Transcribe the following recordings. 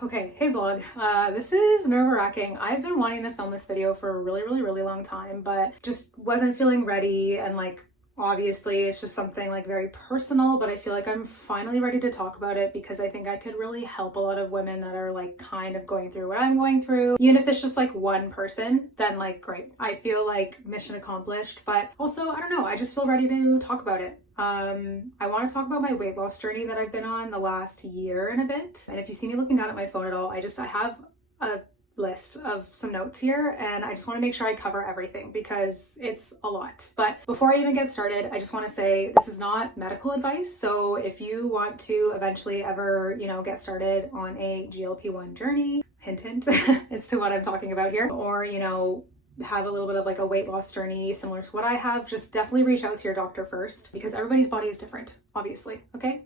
Okay, hey vlog. This is nerve-wracking. I've been wanting to film this video for a really long time, but just wasn't feeling ready, and like obviously it's just something like very personal, but I feel like I'm finally ready to talk about it because I think I could really help a lot of women that are like kind of going through what I'm going through. Even if it's just like one person, then like great. I feel like mission accomplished, but also I don't know, I just feel ready to talk about it. I want to talk about my weight loss journey that I've been on the last year and a bit. And if you see me looking down at my phone at all, I have a list of some notes here, and I just want to make sure I cover everything because it's a lot. But before I even get started, I just want to say this is not medical advice. So if you want to eventually ever, get started on a GLP-1 journey, hint, as to what I'm talking about here, or, have a little bit of like a weight loss journey similar to what I have, just definitely reach out to your doctor first because everybody's body is different, obviously. Okay.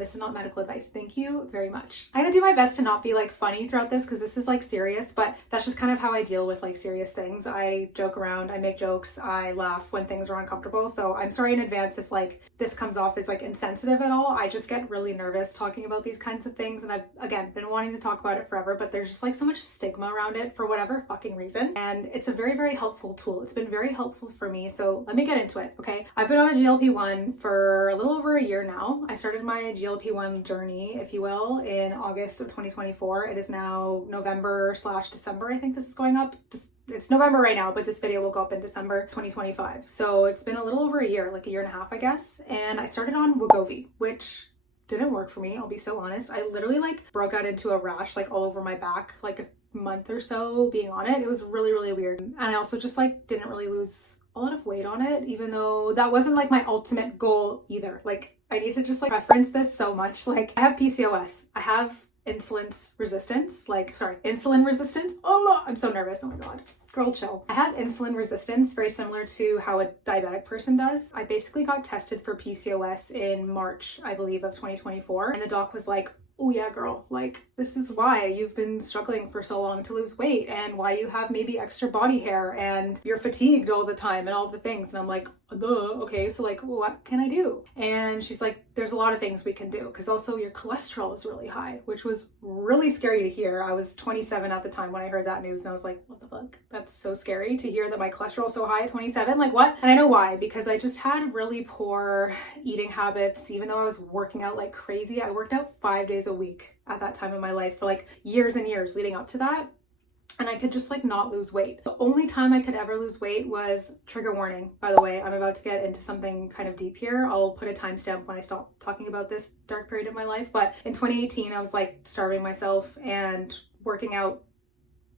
This is not medical advice. Thank you very much. I'm gonna do my best to not be like funny throughout this because this is like serious, but that's just kind of how I deal with like serious things. I joke around, I make jokes, I laugh when things are uncomfortable. So I'm sorry in advance if like this comes off as like insensitive at all. I just get really nervous talking about these kinds of things, and I've again been wanting to talk about it forever, but there's just like so much stigma around it for whatever fucking reason. And it's a very helpful tool. It's been very helpful for me. So let me get into it. Okay. I've been on a GLP-1 for a little over a year now. I started my GLP-1 journey, if you will, in August of 2024. It is now November/December. I think this is going up. It's November right now, but this video will go up in December 2025. So it's been a little over a year, like a year and a half, I guess. And I started on Wegovy, which didn't work for me. I'll be so honest. I literally like broke out into a rash, like all over my back, like a month or so being on it. It was really weird. And I also just like didn't really lose a lot of weight on it, even though that wasn't like my ultimate goal either. Like I need to just like reference this so much. Like I have PCOS. I have insulin resistance. Oh, I'm so nervous. Oh my God. Girl, chill. I have insulin resistance, very similar to how a diabetic person does. I basically got tested for PCOS in March, I believe, of 2024. And the doc was like, oh yeah, girl, like this is why you've been struggling for so long to lose weight and why you have maybe extra body hair and you're fatigued all the time and all the things. And I'm like, okay, so like what can I do? And she's like, there's a lot of things we can do because also your cholesterol is really high, which was really scary to hear. I was 27 at the time when I heard that news and I was like, what the fuck? That's so scary to hear that my cholesterol is so high at 27, like what? And I know why, because I just had really poor eating habits. Even though I was working out like crazy, I worked out 5 days a week at that time in my life for like years and years leading up to that. And I could just like not lose weight. The only time I could ever lose weight was, trigger warning, by the way, I'm about to get into something kind of deep here. I'll put a timestamp when I stop talking about this dark period of my life. But in 2018, I was like starving myself and working out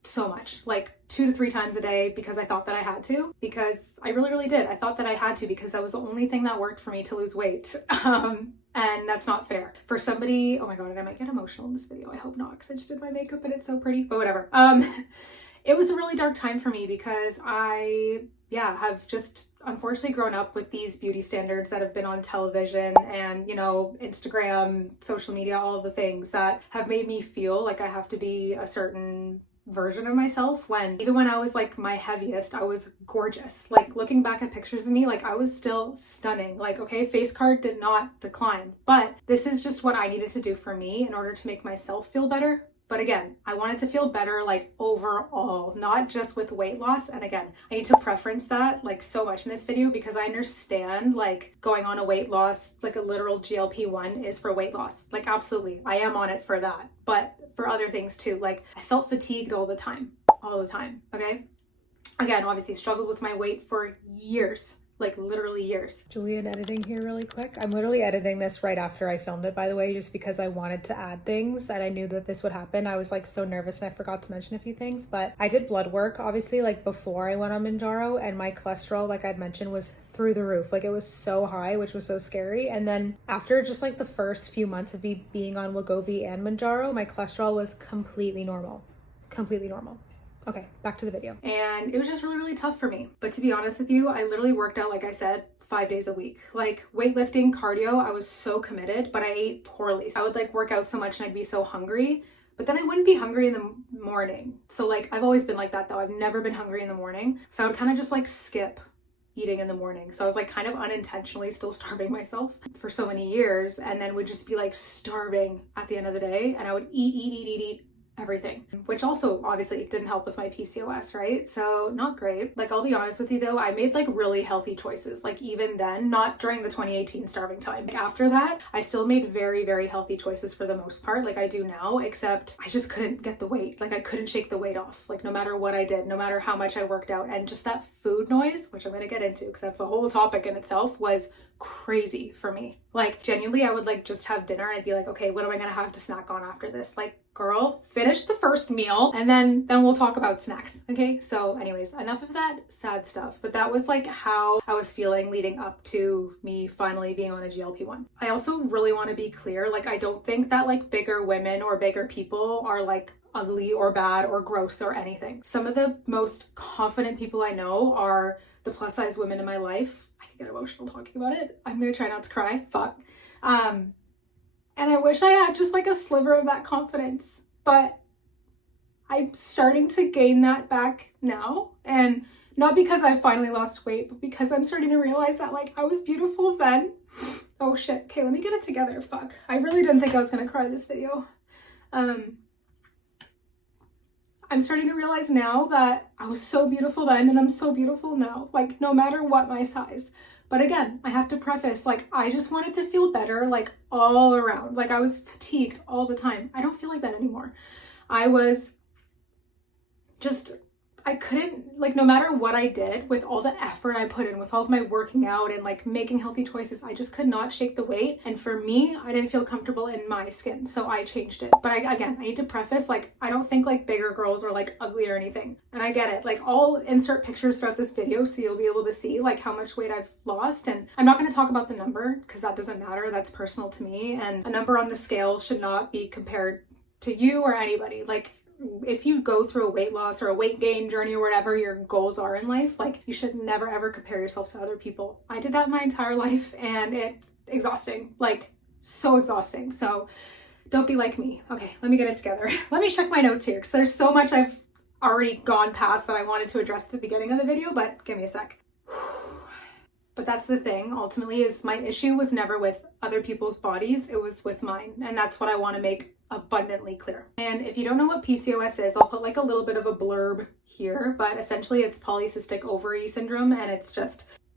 so much, like 2 to 3 times a day because I thought that I had to, because I really did. I thought that I had to because that was the only thing that worked for me to lose weight. And that's not fair for somebody. Oh my God, and I might get emotional in this video. I hope not, because I just did my makeup and it's so pretty, but whatever. It was a really dark time for me because I have just unfortunately grown up with these beauty standards that have been on television and, Instagram, social media, all of the things that have made me feel like I have to be a certain version of myself, when even when I was like my heaviest, I was gorgeous. Like looking back at pictures of me, like I was still stunning. Like, okay, face card did not decline, but this is just what I needed to do for me in order to make myself feel better. But again, I wanted to feel better like overall, not just with weight loss. And again, I need to preference that like so much in this video because I understand like going on a weight loss, like a literal GLP-1 is for weight loss. Like absolutely, I am on it for that. But for other things too, like I felt fatigued all the time, okay? Again, obviously struggled with my weight for years. Like literally years. Julian editing here really quick. I'm literally editing this right after I filmed it, by the way, just because I wanted to add things and I knew that this would happen. I was like so nervous and I forgot to mention a few things, but I did blood work obviously like before I went on Mounjaro, and my cholesterol, like I'd mentioned, was through the roof. Like it was so high, which was so scary. And then after just like the first few months of me being on Wegovy and Mounjaro, my cholesterol was completely normal. Okay, back to the video. And it was just really tough for me. But to be honest with you, I literally worked out, like I said, 5 days a week. Like weightlifting, cardio, I was so committed, but I ate poorly. So I would like work out so much and I'd be so hungry, but then I wouldn't be hungry in the morning. So like, I've always been like that though. I've never been hungry in the morning. So I would kind of just like skip eating in the morning. So I was like kind of unintentionally still starving myself for so many years, and then would just be like starving at the end of the day. And I would eat everything, which also obviously didn't help with my PCOS, right? So not great. Like, I'll be honest with you though, I made like really healthy choices. Like even then, not during the 2018 starving time. Like, after that, I still made very, very healthy choices for the most part, like I do now, except I just couldn't get the weight. Like I couldn't shake the weight off, like no matter what I did, no matter how much I worked out. And just that food noise, which I'm gonna get into because that's a whole topic in itself, was crazy for me. Like genuinely, I would like just have dinner and I'd be like, okay, what am I gonna have to snack on after this? Like, girl, finish the first meal and then we'll talk about snacks. Okay, so anyways, enough of that sad stuff, but that was like how I was feeling leading up to me finally being on a GLP-1. I also really want to be clear, like I don't think that like bigger women or bigger people are like ugly or bad or gross or anything. Some of the most confident people I know are the plus size women in my life. I can get emotional talking about it. I'm gonna try not to cry. Fuck. And I wish I had just like a sliver of that confidence, but I'm starting to gain that back now. And not because I finally lost weight, but because I'm starting to realize that like I was beautiful then. Oh shit. Okay, let me get it together. Fuck. I really didn't think I was gonna cry this video. I'm starting to realize now that I was so beautiful then and I'm so beautiful now, like no matter what my size. But again, I have to preface, like, I just wanted to feel better, like all around. Like I was fatigued all the time. I don't feel like that anymore. I was just, I couldn't, like, no matter what I did, with all the effort I put in, with all of my working out and like making healthy choices, I just could not shake the weight. And for me, I didn't feel comfortable in my skin. So I changed it. But I need to preface, like, I don't think like bigger girls are like ugly or anything. And I get it. Like, I'll insert pictures throughout this video so you'll be able to see like how much weight I've lost. And I'm not going to talk about the number because that doesn't matter. That's personal to me. And a number on the scale should not be compared to you or anybody. Like, if you go through a weight loss or a weight gain journey or whatever your goals are in life, like you should never ever compare yourself to other people. I did that my entire life and it's exhausting, like so exhausting. So don't be like me. Okay, let me get it together. Let me check my notes here because there's so much I've already gone past that I wanted to address at the beginning of the video, but give me a sec. But that's the thing, ultimately, is my issue was never with other people's bodies, it was with mine. And that's what I want to make abundantly clear. And if you don't know what PCOS is, I'll put like a little bit of a blurb here, but essentially it's polycystic ovary syndrome, and it's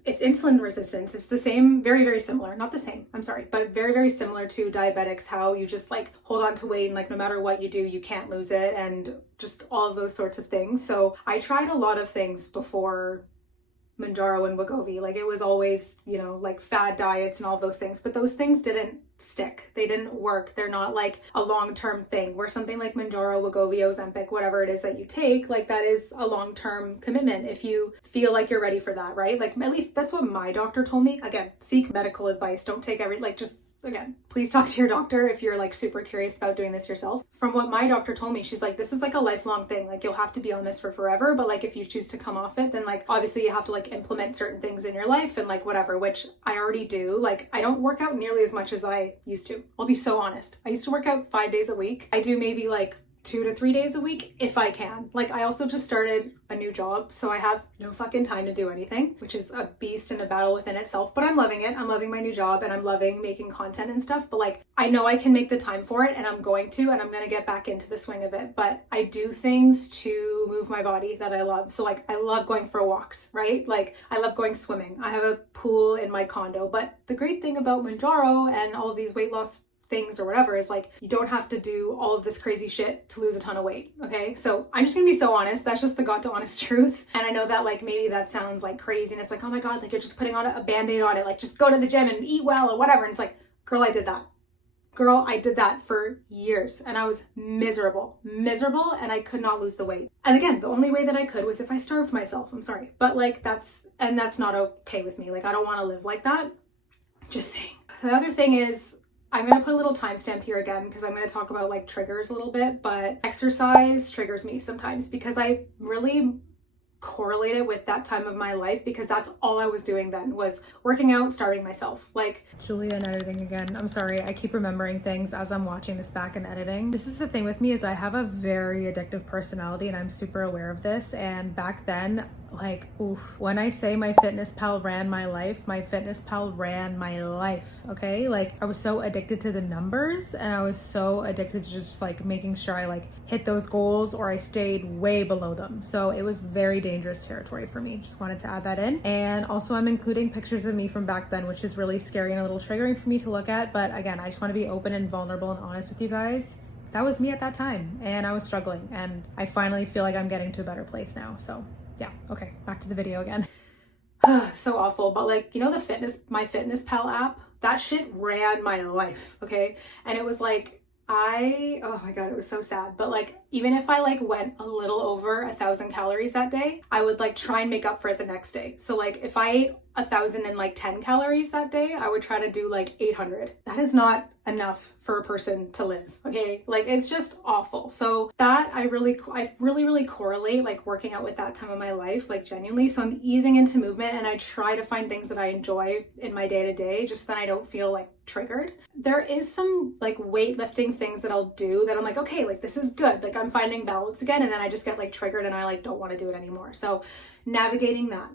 insulin resistance. It's the same, very, very similar, not the same, I'm sorry, but very, very similar to diabetics, how you just like hold on to weight and like no matter what you do, you can't lose it, and just all of those sorts of things. So I tried a lot of things before Mounjaro and Wegovy. Like it was always, you know, like fad diets and all those things, but those things didn't stick. They didn't work. They're not like a long-term thing, where something like Mounjaro, Wegovy, Ozempic, whatever it is that you take, like that is a long-term commitment if you feel like you're ready for that, right? Like at least that's what my doctor told me. Again, seek medical advice. Don't take again, please talk to your doctor if you're like super curious about doing this yourself. From what my doctor told me, she's like, this is like a lifelong thing. Like you'll have to be on this for forever, but like if you choose to come off it, then like obviously you have to like implement certain things in your life and like whatever, which I already do. Like I don't work out nearly as much as I used to. I'll be so honest. I used to work out 5 days a week. I do maybe like 2 to 3 days a week if I can. Like I also just started a new job, so I have no fucking time to do anything, which is a beast and a battle within itself, but I'm loving it. I'm loving my new job and I'm loving making content and stuff, but like I know I can make the time for it, and I'm going to, and I'm going to get back into the swing of it. But I do things to move my body that I love. So like I love going for walks, right? Like I love going swimming. I have a pool in my condo, but the great thing about Mounjaro and all of these weight loss things or whatever is like you don't have to do all of this crazy shit to lose a ton of weight. Okay, so I'm just gonna be so honest. That's just the God to honest truth. And I know that like maybe that sounds like crazy and it's like, oh my god, like you're just putting on a band-aid on it, like just go to the gym and eat well or whatever. And it's like, girl, I did that for years and I was miserable and I could not lose the weight. And again, the only way that I could was if I starved myself. I'm sorry, but like that's not okay with me. Like I don't want to live like that. Just saying. The other thing is, I'm going to put a little timestamp here again because I'm going to talk about like triggers a little bit, but exercise triggers me sometimes because I really correlate it with that time of my life, because that's all I was doing then, was working out, starving myself. Like Julia and editing again. I'm sorry. I keep remembering things as I'm watching this back and editing. This is the thing with me, is I have a very addictive personality and I'm super aware of this. And back then Like, oof, when I say my fitness pal ran my life, my fitness pal ran my life, okay? Like, I was so addicted to the numbers, and I was so addicted to just like making sure I like hit those goals or I stayed way below them. So it was very dangerous territory for me. Just wanted to add that in. And also I'm including pictures of me from back then, which is really scary and a little triggering for me to look at. But again, I just want to be open and vulnerable and honest with you guys. That was me at that time, and I was struggling, and I finally feel like I'm getting to a better place now. So yeah, okay, back to the video again. So awful, but like, you know, my Fitness Pal app, that shit ran my life, okay? And it was like, oh my God, it was so sad. But like, even if I like went a little over 1,000 calories that day, I would like try and make up for it the next day. So like if I ate 1,010 calories that day, I would try to do like 800. That is not enough for a person to live, okay? Like, it's just awful. So that I really correlate like working out with that time of my life, like genuinely. So I'm easing into movement, and I try to find things that I enjoy in my day-to-day, just then I don't feel like triggered. There is some like weightlifting things that I'll do that I'm like, okay, like this is good. Like I'm finding balance again, and then I just get like triggered and I like don't want to do it anymore. So navigating that.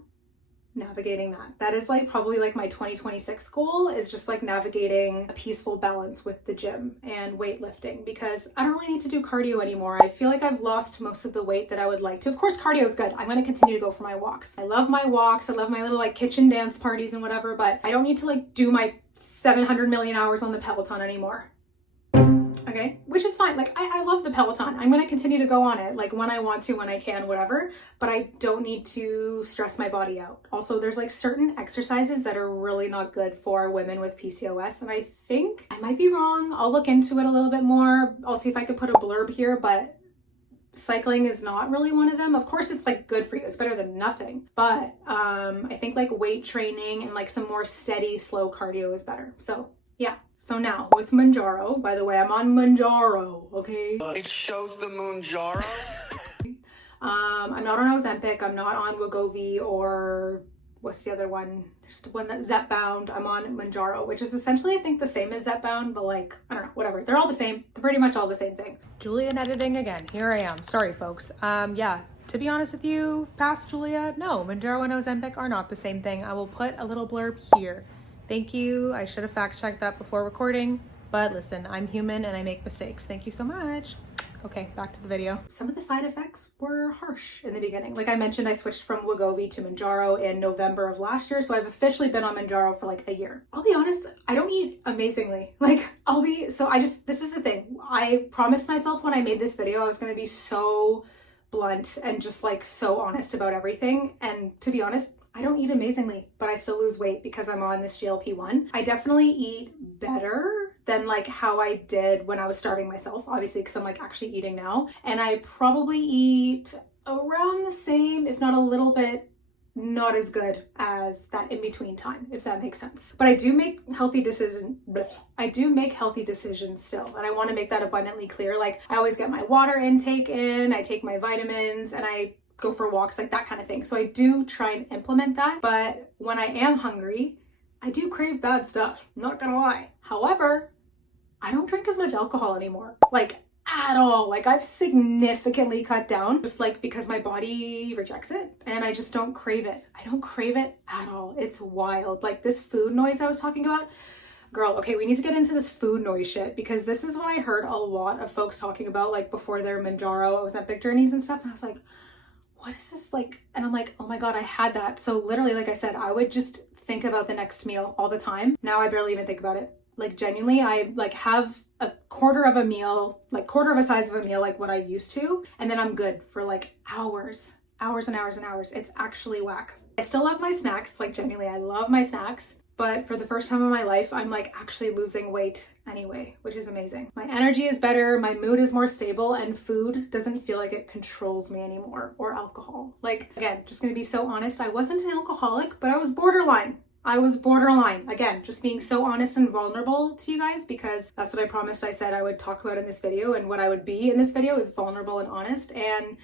That is like probably like my 2026 goal, is just like navigating a peaceful balance with the gym and weightlifting, because I don't really need to do cardio anymore. I feel like I've lost most of the weight that I would like to. Of course, cardio is good. I'm going to continue to go for my walks. I love my walks. I love my little like kitchen dance parties and whatever, but I don't need to like do my 700 million hours on the Peloton anymore. Okay, which is fine. Like I love the Peloton. I'm going to continue to go on it like when I want to, when I can, whatever, but I don't need to stress my body out. Also, there's like certain exercises that are really not good for women with PCOS, and I think I might be wrong. I'll look into it a little bit more. I'll see if I could put a blurb here, but cycling is not really one of them. Of course, it's like good for you. It's better than nothing. But I think like weight training and like some more steady, slow cardio is better. So yeah. So now with Mounjaro, by the way, I'm on Mounjaro, okay? It shows the Mounjaro. I'm not on Ozempic. I'm not on Wegovy, or what's the other one? There's the one that's Zepbound. I'm on Mounjaro, which is essentially, I think, the same as Zepbound, but like, I don't know, whatever. They're all the same. They're pretty much all the same thing. Julian editing again. Here I am. Sorry, folks. Yeah. To be honest with you, past Julia, no, Mounjaro and Ozempic are not the same thing. I will put a little blurb here. Thank you. I should have fact-checked that before recording, but listen, I'm human and I make mistakes. Thank you so much. Okay, back to the video. Some of the side effects were harsh in the beginning. Like I mentioned, I switched from Wegovy to Mounjaro in November of last year, so I've officially been on Mounjaro for like a year. I'll be honest, I don't eat amazingly. Like this is the thing. I promised myself when I made this video, I was going to be so blunt and just like so honest about everything. And to be honest, I don't eat amazingly, but I still lose weight because I'm on this GLP-1. I definitely eat better than like how I did when I was starving myself, obviously, because I'm like actually eating now. And I probably eat around the same, if not a little bit, not as good as that in-between time, if that makes sense. But I do make healthy decisions. I do make healthy decisions still, and I want to make that abundantly clear. Like I always get my water intake in, I take my vitamins, and I go for walks, like that kind of thing. So I do try and implement that, but when I am hungry, I do crave bad stuff, I'm not gonna lie. However, I don't drink as much alcohol anymore, like at all. Like I've significantly cut down, just like because my body rejects it and I just don't crave it. I don't crave it at all. It's wild. Like this food noise I was talking about, girl, okay, we need to get into this food noise shit, because this is what I heard a lot of folks talking about like before their Mounjaro, Ozempic journeys and stuff, and I was like, what is this like? And I'm like, oh my God, I had that. So literally, like I said, I would just think about the next meal all the time. Now I barely even think about it. Like genuinely, I like have a quarter of a meal, like quarter of a size of a meal, like what I used to. And then I'm good for like hours and hours and hours. It's actually whack. I still love my snacks. Like genuinely, I love my snacks. But for the first time in my life, I'm like actually losing weight anyway, which is amazing. My energy is better, my mood is more stable, and food doesn't feel like it controls me anymore, or alcohol. Like, again, just gonna be so honest, I wasn't an alcoholic, but I was borderline. Again, just being so honest and vulnerable to you guys, because that's what I promised I said I would talk about in this video, and what I would be in this video is vulnerable and honest. And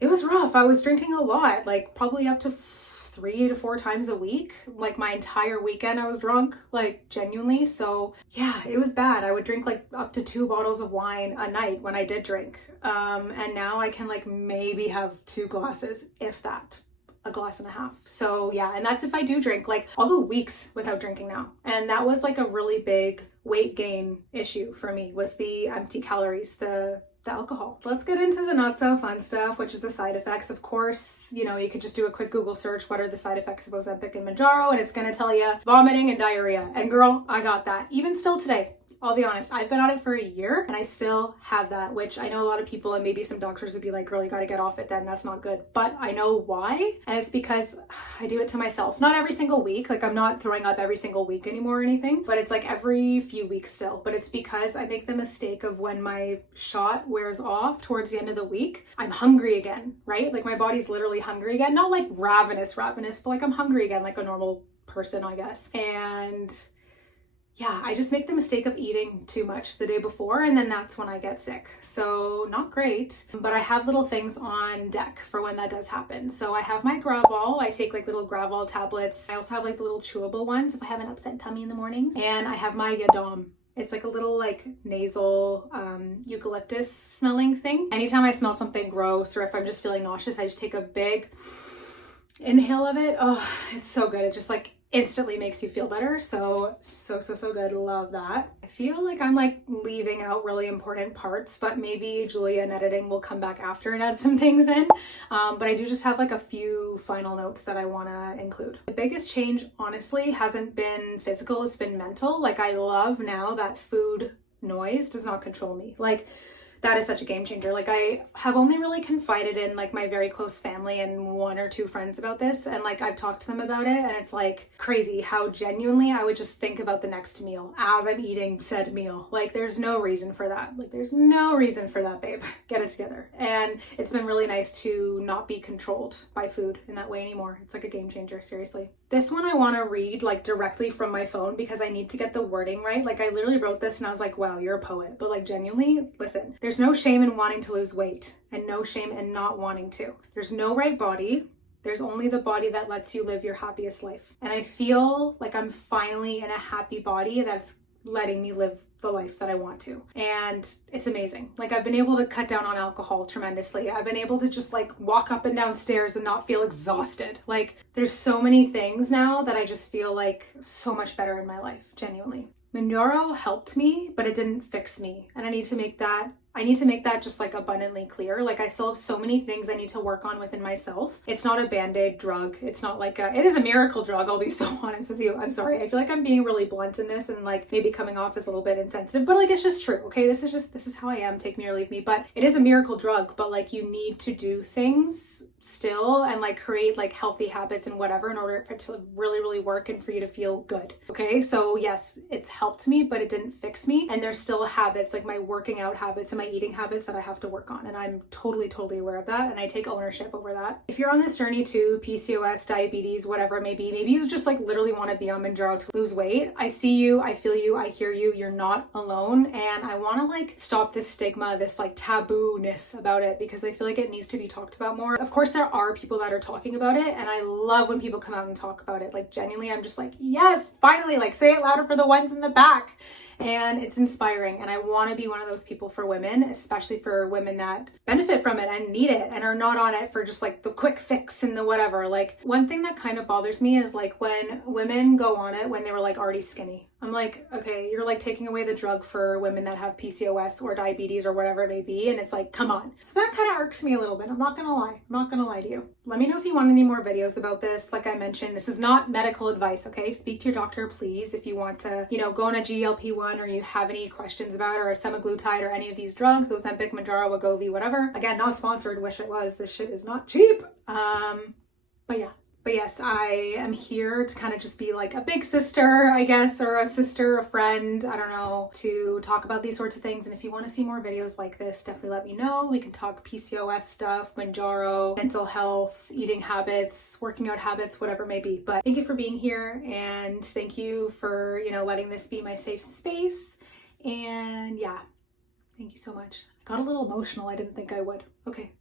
it was rough. I was drinking a lot, like probably up to 3 to 4 times a week. Like my entire weekend I was drunk, like genuinely. So yeah, it was bad. I would drink like up to 2 bottles of wine a night when I did drink. And now I can like maybe have 2 glasses, if that, a glass and a half. So yeah, and that's if I do drink. Like I'll go weeks without drinking now. And that was like a really big weight gain issue for me, was the empty calories, the alcohol. Let's get into the not so fun stuff, which is the side effects. Of course, you know, you could just do a quick Google search, what are the side effects of Ozempic and Mounjaro, and it's going to tell you vomiting and diarrhea. And girl, I got that. Even still today. I'll be honest, I've been on it for a year and I still have that, which I know a lot of people and maybe some doctors would be like, girl, you got to get off it then. That's not good. But I know why. And it's because I do it to myself. Not every single week. Like I'm not throwing up every single week anymore or anything, but it's like every few weeks still. But it's because I make the mistake of when my shot wears off towards the end of the week, I'm hungry again, right? Like my body's literally hungry again. Not like ravenous, but like I'm hungry again, like a normal person, I guess. And yeah, I just make the mistake of eating too much the day before, and then that's when I get sick. So not great, but I have little things on deck for when that does happen. So I have my Gravol. I take like little Gravol tablets. I also have like the little chewable ones if I have an upset tummy in the mornings. And I have my Yadom. It's like a little like nasal eucalyptus smelling thing. Anytime I smell something gross or if I'm just feeling nauseous, I just take a big inhale of it. Oh, it's so good. It just like instantly makes you feel better. So good. Love that. I feel like I'm like leaving out really important parts, but maybe Julia in editing will come back after and add some things in. But I do just have like a few final notes that I want to include. The biggest change honestly hasn't been physical, it's been mental. Like I love now that food noise does not control me. Like that is such a game changer. Like I have only really confided in like my very close family and one or two friends about this. And like I've talked to them about it and it's like crazy how genuinely I would just think about the next meal as I'm eating said meal. Like there's no reason for that. Like there's no reason for that, babe. Get it together. And it's been really nice to not be controlled by food in that way anymore. It's like a game changer, seriously. This one I want to read like directly from my phone because I need to get the wording right. Like I literally wrote this and I was like, wow, you're a poet. But like genuinely, listen, there's no shame in wanting to lose weight and no shame in not wanting to. There's no right body. There's only the body that lets you live your happiest life. And I feel like I'm finally in a happy body that's letting me live the life that I want to. And it's amazing. Like I've been able to cut down on alcohol tremendously. I've been able to just like walk up and down stairs and not feel exhausted. Like there's so many things now that I just feel like so much better in my life, genuinely. Mounjaro helped me, but it didn't fix me. And I need to make that just like abundantly clear. Like I still have so many things I need to work on within myself. It's not a band-aid drug. It's not like it is a miracle drug. I'll be so honest with you. I'm sorry. I feel like I'm being really blunt in this and like maybe coming off as a little bit insensitive, but like it's just true. Okay. This is how I am. Take me or leave me, but it is a miracle drug, but like you need to do things still and like create like healthy habits and whatever in order for it to really, really work and for you to feel good. Okay. So yes, it's helped me, but it didn't fix me. And there's still habits, like my working out habits and my eating habits that I have to work on. And I'm totally aware of that. And I take ownership over that. If you're on this journey to PCOS, diabetes, whatever it may be, maybe you just like literally want to be on Mounjaro to lose weight. I see you, I feel you, I hear you. You're not alone. And I want to like stop this stigma, this like taboo-ness about it, because I feel like it needs to be talked about more. Of course, there are people that are talking about it. And I love when people come out and talk about it. Like genuinely, I'm just like, yes, finally, like say it louder for the ones in the back. And it's inspiring. And I want to be one of those people for women, especially for women that benefit from it and need it and are not on it for just like the quick fix and the whatever. Like one thing that kind of bothers me is like when women go on it when they were like already skinny. I'm like, okay, you're like taking away the drug for women that have PCOS or diabetes or whatever it may be. And it's like, come on. So that kind of irks me a little bit. I'm not gonna lie. I'm not gonna lie to you. Let me know if you want any more videos about this. Like I mentioned, this is not medical advice, okay? Speak to your doctor, please, if you want to, you know, go on a GLP-1 or you have any questions about it or a semaglutide or any of these drugs, Ozempic, Mounjaro, wegovy, whatever. Again, not sponsored, wish it was. This shit is not cheap. But yeah. But yes, I am here to kind of just be like a big sister, I guess, or a sister, a friend, I don't know, to talk about these sorts of things. And if you want to see more videos like this, definitely let me know. We can talk PCOS stuff, Mounjaro, mental health, eating habits, working out habits, whatever it may be. But thank you for being here and thank you for, you know, letting this be my safe space. And yeah, thank you so much. I got a little emotional. I didn't think I would. Okay.